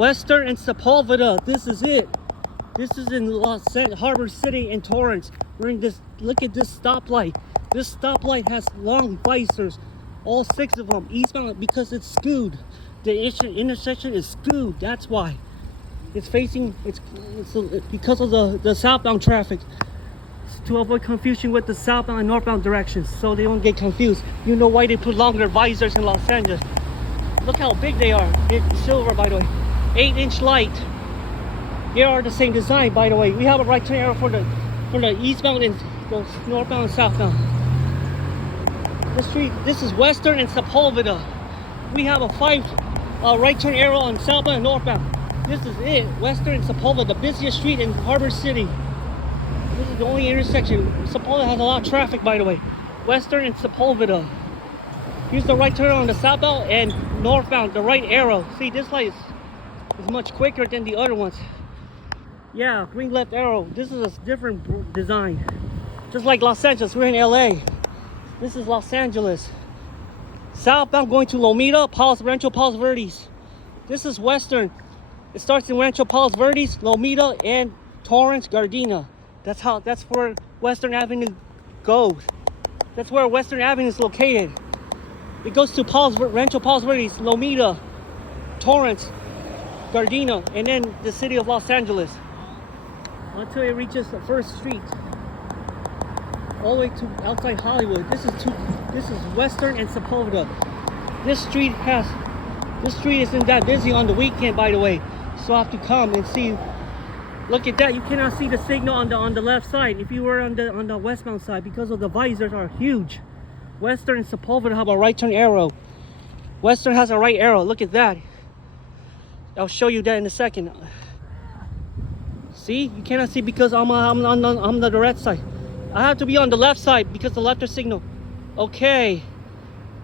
Western and Sepulveda. This is it. This is in Harbor City in Torrance. We're in this. Look at this stoplight. This stoplight has long visors, all 6 of them, eastbound, because it's skewed. The intersection is skewed. That's why. It's facing. It's because of the southbound traffic. To avoid confusion with the southbound and northbound directions, so they don't get confused. You know why they put longer visors in Los Angeles. Look how big they are. It's silver, by the way. 8-inch light. They are the same design, by the way. We have a right turn arrow for the eastbound and the northbound and southbound. This is Western and Sepulveda. We have a 5 right turn arrow on southbound and northbound. This is it. Western and Sepulveda, the busiest street in Harbor City. This is the only intersection. Sepulveda has a lot of traffic, by the way. Western and Sepulveda. Here's the right turn on the southbound and northbound, the right arrow. See, this light is much quicker than the other ones. Yeah, green left arrow. This is a different design. Just like Los Angeles, we're in LA. This is Los Angeles. Southbound going to Lomita, Rancho Palos Verdes. This is Western. It starts in Rancho Palos Verdes, Lomita, and Torrance, Gardena. That's where Western Avenue goes. That's where Western Avenue is located. It goes to Rancho Palos Verdes, Lomita, Torrance, Gardena, and then the city of Los Angeles. Until it reaches the 1st Street. All the way to outside Hollywood. This is Western and Sepulveda. This street isn't that busy on the weekend, by the way. So I have to come and see. Look at that. You cannot see the signal on the left side if you were on the westbound side because of the visors are huge. Western and Sepulveda have a right turn arrow. Western has a right arrow. Look at that. I'll show you that in a second. See, you cannot see because I'm on the right side. I have to be on the left side because the left signal. Okay,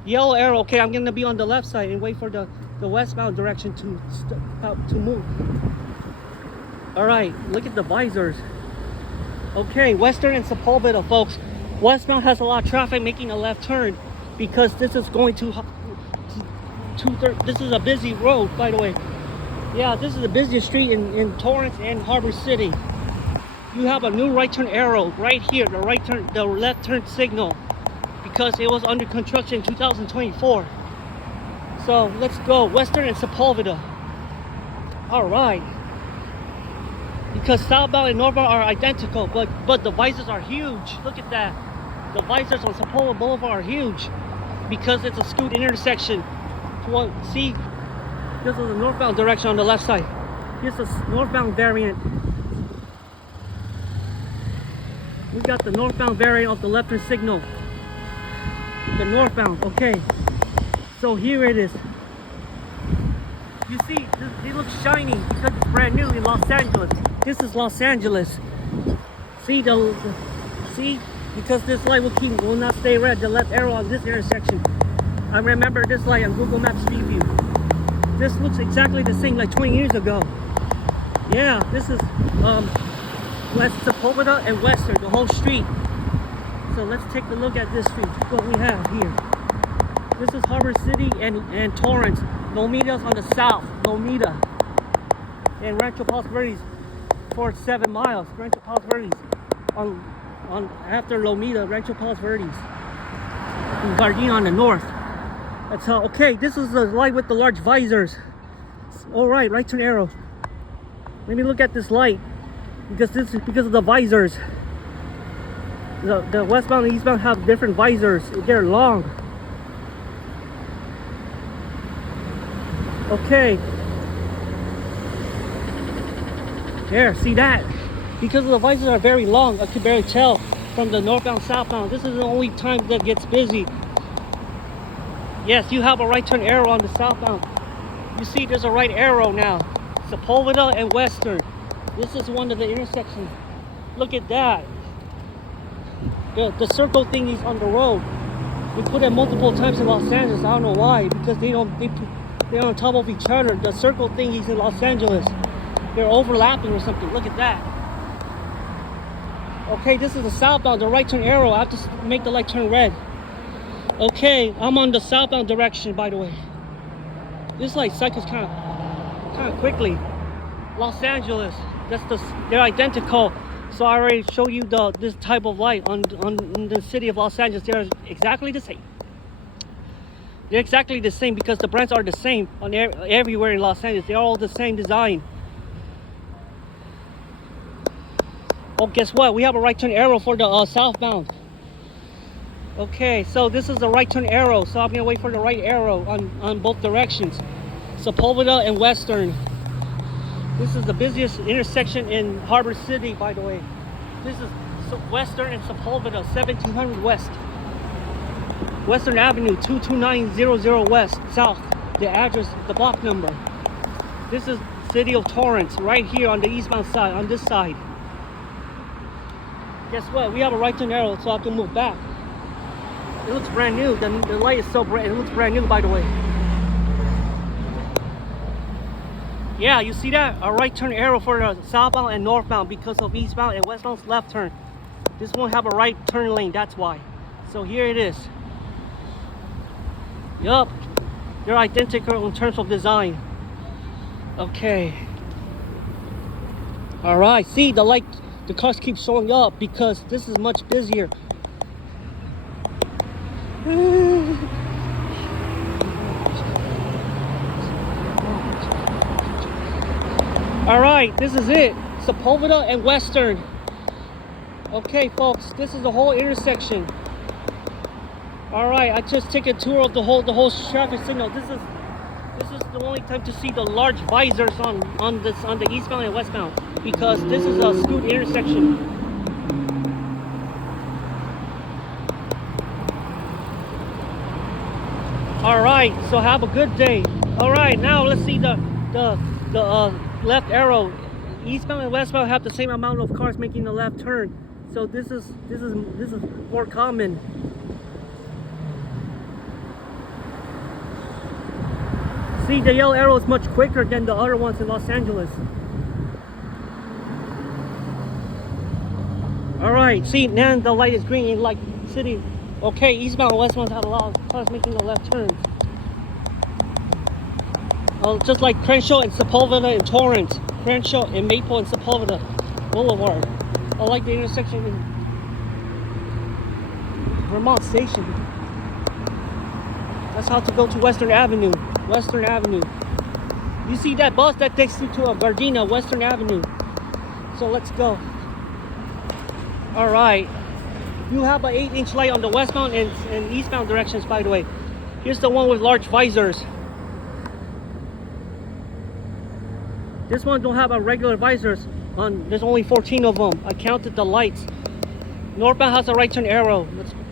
yellow arrow. Okay, I'm gonna be on the left side and wait for the westbound direction to move. All right, look at the visors. Okay, Western and Sepulveda, folks. Westbound has a lot of traffic making a left turn because this is going to this is a busy road, by the way. Yeah, this is the busiest street in Torrance and Harbor City. You have a new right turn arrow right here, the left turn signal, because it was under construction in 2024. So let's go, Western and Sepulveda. All right. Because southbound and northbound are identical, but the visors are huge. Look at that. The visors on Sepulveda Boulevard are huge because it's a skewed intersection. See, this is the northbound direction on the left side. Here's the northbound variant. We got the northbound variant of the left turn signal. The northbound, okay. So here it is. You see, it looks shiny because it's brand new in Los Angeles. This is Los Angeles. See see, because this light will not stay red. The left arrow on this intersection. I remember this light on Google Maps Street View. This looks exactly the same like 20 years ago. Yeah, this is West Sepulveda and Western, the whole street. So let's take a look at this street. What we have here. This is Harbor City and Torrance. Lomita's on the south. Lomita and Rancho Palos Verdes for 7 miles. Rancho Palos Verdes on after Lomita, Rancho Palos Verdes. And Gardena on the north. That's how. Okay, this is the light with the large visors. All right, right turn arrow. Let me look at this light because of the visors. The westbound and eastbound have different visors. They're long. Okay. There, see that? Because the visors are very long, I could barely tell from the northbound, southbound. This is the only time that gets busy. Yes, you have a right turn arrow on the southbound. You see there's a right arrow now. Sepulveda and Western. This is one of the intersections. Look at that. The circle thingies on the road. We put it multiple times in Los Angeles. I don't know why, because they're on top of each other. The circle thingies in Los Angeles, they're overlapping or something. Look at that. Okay, this is the southbound, the right turn arrow. I have to make the light turn red. Okay, I'm on the southbound direction, by the way. This light cycles kind kind of quickly. Los Angeles, they're identical. So I already showed you this type of light on in the city of Los Angeles. They're exactly the same. They're exactly the same because the brands are the same on everywhere in Los Angeles. They're all the same design. Oh, guess what? We have a right turn arrow for the southbound. Okay, so this is the right turn arrow. So I'm gonna wait for the right arrow on both directions. Sepulveda and Western. This is the busiest intersection in Harbor City, by the way. This is Western and Sepulveda, 1700 West. Western Avenue, 22900 West, South. The address, the block number. This is City of Torrance, right here on the eastbound side, on this side. Guess what? We have a right turn arrow, so I can move back. It looks brand new. The light is so bright. It looks brand new, by the way. Yeah, you see that? A right turn arrow for the southbound and northbound because of eastbound and westbound's left turn. This won't have a right turn lane, that's why. So here it is. Yup, they're identical in terms of design. Okay. All right, see the light, the cars keep showing up because this is much busier. All right, this is it. Sepulveda and Western. Okay, folks, this is the whole intersection. All right, I just took a tour of the whole traffic signal. This is the only time to see the large visors on the eastbound and westbound because this is a skewed intersection. All right, so have a good day. All right, now let's see the left arrow. Eastbound and westbound have the same amount of cars making the left turn. So this is more common. See, the yellow arrow is much quicker than the other ones in Los Angeles. All right, see, now the light is green in like city. Okay, eastbound and westbound have a lot of cars making the left turn. Just like Crenshaw and Sepulveda and Torrance. Crenshaw and Maple and Sepulveda Boulevard. I like the intersection in Vermont Station. That's how to go to Western Avenue. Western Avenue. You see that bus that takes you to Gardena, Western Avenue. So let's go. All right. You have an 8-inch light on the westbound and eastbound directions, by the way. Here's the one with large visors. This one don't have a regular visors on. There's only 14 of them. I counted the lights. Northbound has a right turn arrow.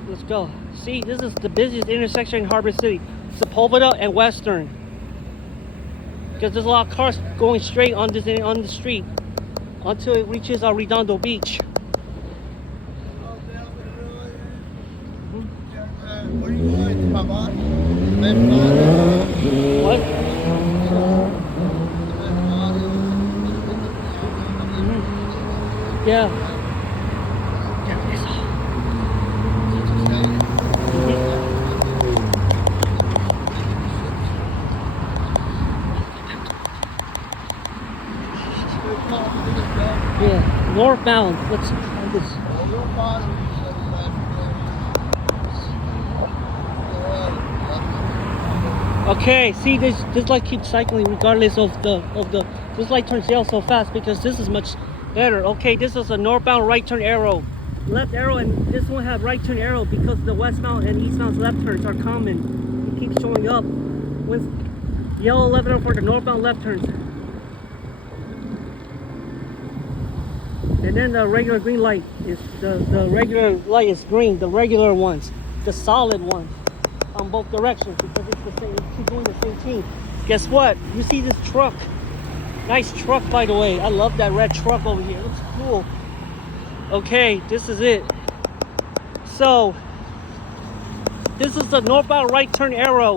Let's go. See, this is the busiest intersection in Harbor City. Sepulveda and Western. Because there's a lot of cars going straight on the street until it reaches Redondo Beach. Where are you going, Papa? What? Yeah. Yeah, northbound. Let's try this. Okay, see this light keeps cycling regardless of this light turns yellow so fast because this is much better. Okay, this is a northbound right turn arrow. Left arrow, and this one have right turn arrow because the westbound and eastbound left turns are common. It keeps showing up with yellow left arrow for the northbound left turns. And then the regular green light is the regular light is green, the regular ones, the solid ones on both directions because it's the same, it's doing the same thing. Guess what? You see this truck? Nice truck, by the way. I love that red truck over here. It looks cool. Okay, this is it. So this is the northbound right turn arrow.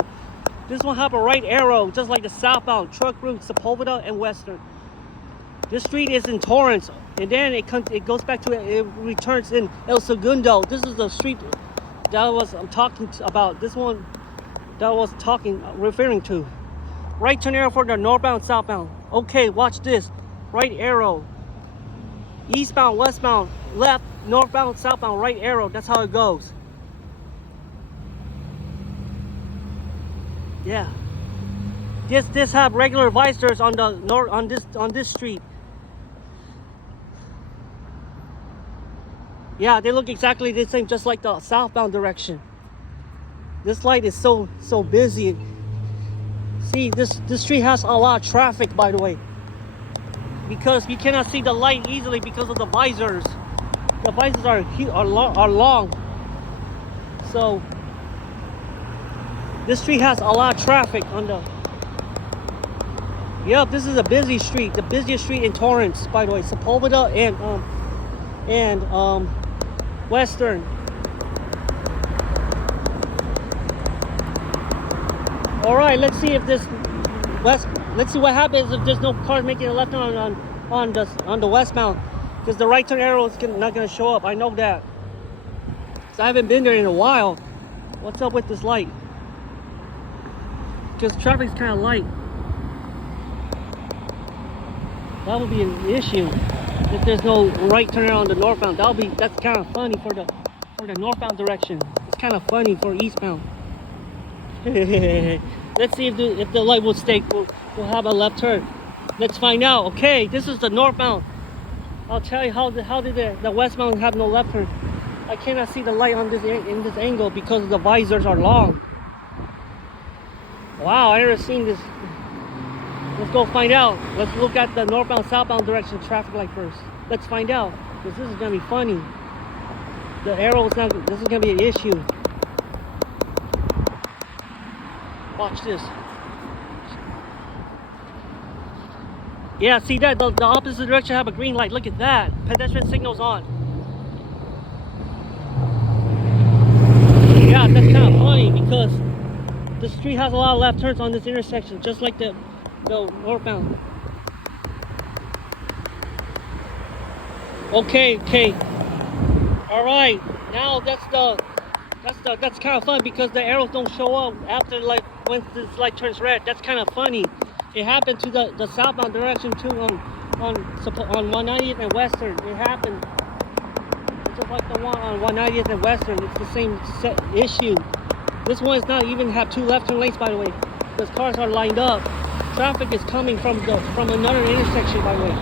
This one have a right arrow, just like the southbound truck route, Sepulveda and Western. This street is in Torrance, and then it goes back to it returns in El Segundo. This is the street that I'm talking about. This one that I was referring to. Right turn arrow for the northbound, southbound. Okay, watch this. Right arrow. Eastbound, westbound, left, northbound, southbound, right arrow. That's how it goes. Yeah. This have regular visors on the north on this street. Yeah, they look exactly the same, just like the southbound direction. This light is so busy. See, this street has a lot of traffic, by the way, because you cannot see the light easily because of the visors. The visors are long. So this street has a lot of traffic on the. Yep, this is a busy street, the busiest street in Torrance, by the way. Sepulveda and Western. All right, let's see if let's see what happens if there's no cars making a left turn on the westbound, because the right turn arrow is not gonna show up. I know that. So I haven't been there in a while. What's up with this light? Because traffic's kind of light. That would be an issue if there's no right turn arrow on the northbound. That's kind of funny for the northbound direction. It's kind of funny for eastbound. Let's see if the light will stay. We'll have a left turn. Let's find out. Okay, this is the northbound. I'll tell you how did the westbound have no left turn. I cannot see the light on in this angle because the visors are long. Wow, I never seen this. Let's go find out. Let's look at the northbound, southbound direction traffic light first. Let's find out, because this is gonna be funny. The arrow is not. This is gonna be an issue. Watch this. Yeah, see that? The opposite direction have a green light. Look at that. Pedestrian signal's on. Yeah, that's kind of funny because the street has a lot of left turns on this intersection, just like the northbound. Okay. All right. Now that's kind of fun because the arrows don't show up after when this light turns red. That's kind of funny. It happened to the southbound direction too on 190th and Western. It happened just like the one on 190th and Western. It's the same issue. This one does not even have two left turn lanes, by the way. Because cars are lined up. Traffic is coming from another intersection, by the way.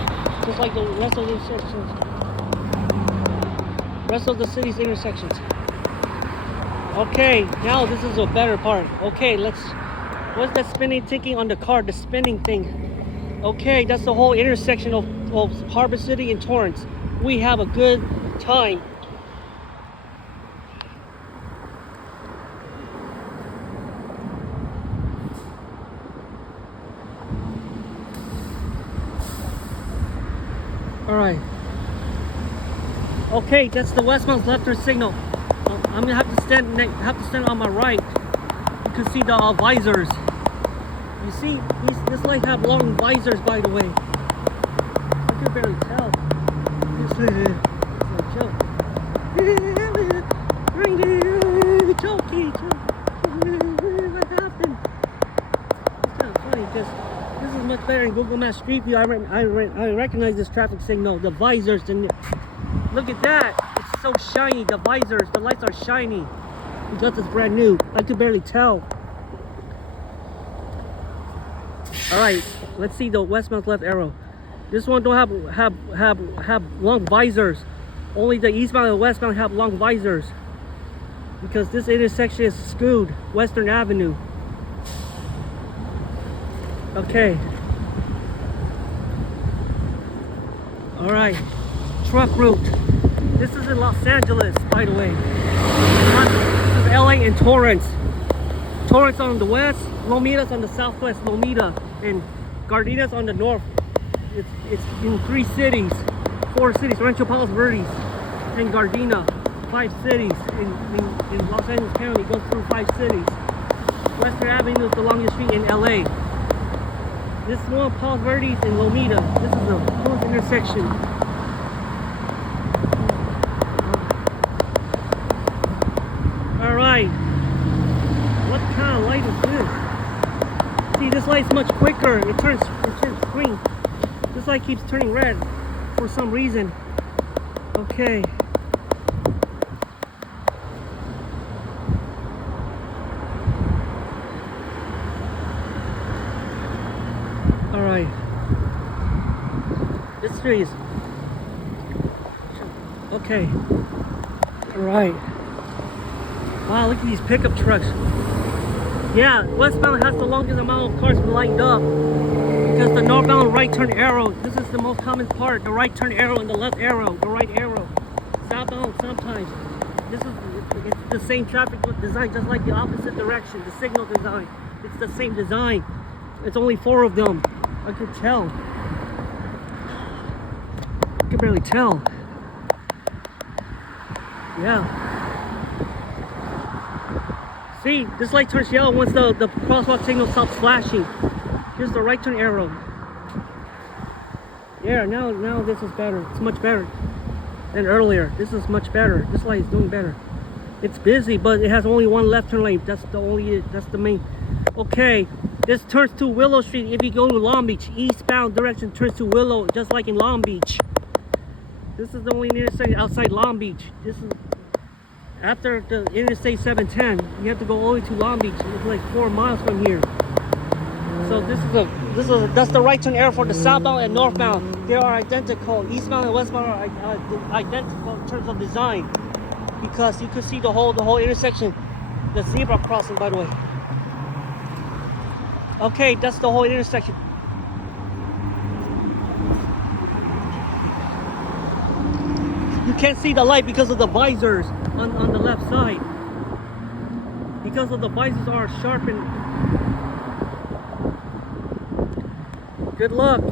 Just like the rest of the intersections. Rest of the city's intersections. Okay, now this is a better part. Okay, what's that spinning thinking on the car? The spinning thing. Okay, that's the whole intersection of Harbor City and Torrance. We have a good time. All right. Okay, that's the westbound left turn signal. I'm gonna have to stand on my right. You can see the visors. You see, this light have long visors, by the way. I can barely tell. It's a joke. What happened? It's kind of funny because this is much better in Google Maps Street View. I recognize this traffic signal. The visors. Look at that. It's so shiny. The visors. The lights are shiny. Because it's brand new. I could barely tell. All right. Let's see the westbound left arrow. This one don't have long visors. Only the eastbound and westbound have long visors. Because this intersection is skewed. Western Avenue. Okay. All right. Truck route. This is in Los Angeles, by the way. This is LA and Torrance. Torrance on the west, Lomitas on the southwest, Lomita, and Gardenia's on the north. It's in 4 cities, Rancho Palos Verdes and Gardena. 5 cities in Los Angeles County. Goes through 5 cities. Western Avenue is the longest street in LA. This one, Palos Verdes and Lomita. This is a close intersection. Alright. What kind of light is this? See, See, this light's much quicker. It turns green. This light keeps turning red for some reason. Okay. All right. This street is okay. All right. Wow, look at these pickup trucks. Yeah, westbound has the longest amount of cars lined up because the northbound right turn arrow, this is the most common part, the right turn arrow and the left arrow, the right arrow. Southbound sometimes. It's the same traffic design, just like the opposite direction, the signal design. It's the same design. It's only 4 of them. I could tell. I can barely tell. Yeah. See, this light turns yellow once the crosswalk signal stops flashing. Here's the right turn arrow. Yeah, now this is better. It's much better than earlier. This is much better. This light is doing better. It's busy, but it has only one left turn lane. That's the main. Okay, this turns to Willow Street. If you go to Long Beach, eastbound direction turns to Willow, just like in Long Beach. This is the only intersection outside Long Beach. This is after the Interstate 710. You have to go all the way to Long Beach. It's like 4 miles from here. So that's the right turn arrow for the southbound and northbound. They are identical. Eastbound and westbound are identical in terms of design, because you can see the whole intersection, the zebra crossing, by the way. Okay, that's the whole intersection. You can't see the light because of the visors on the left side. Because of the visors are sharpened. Good luck.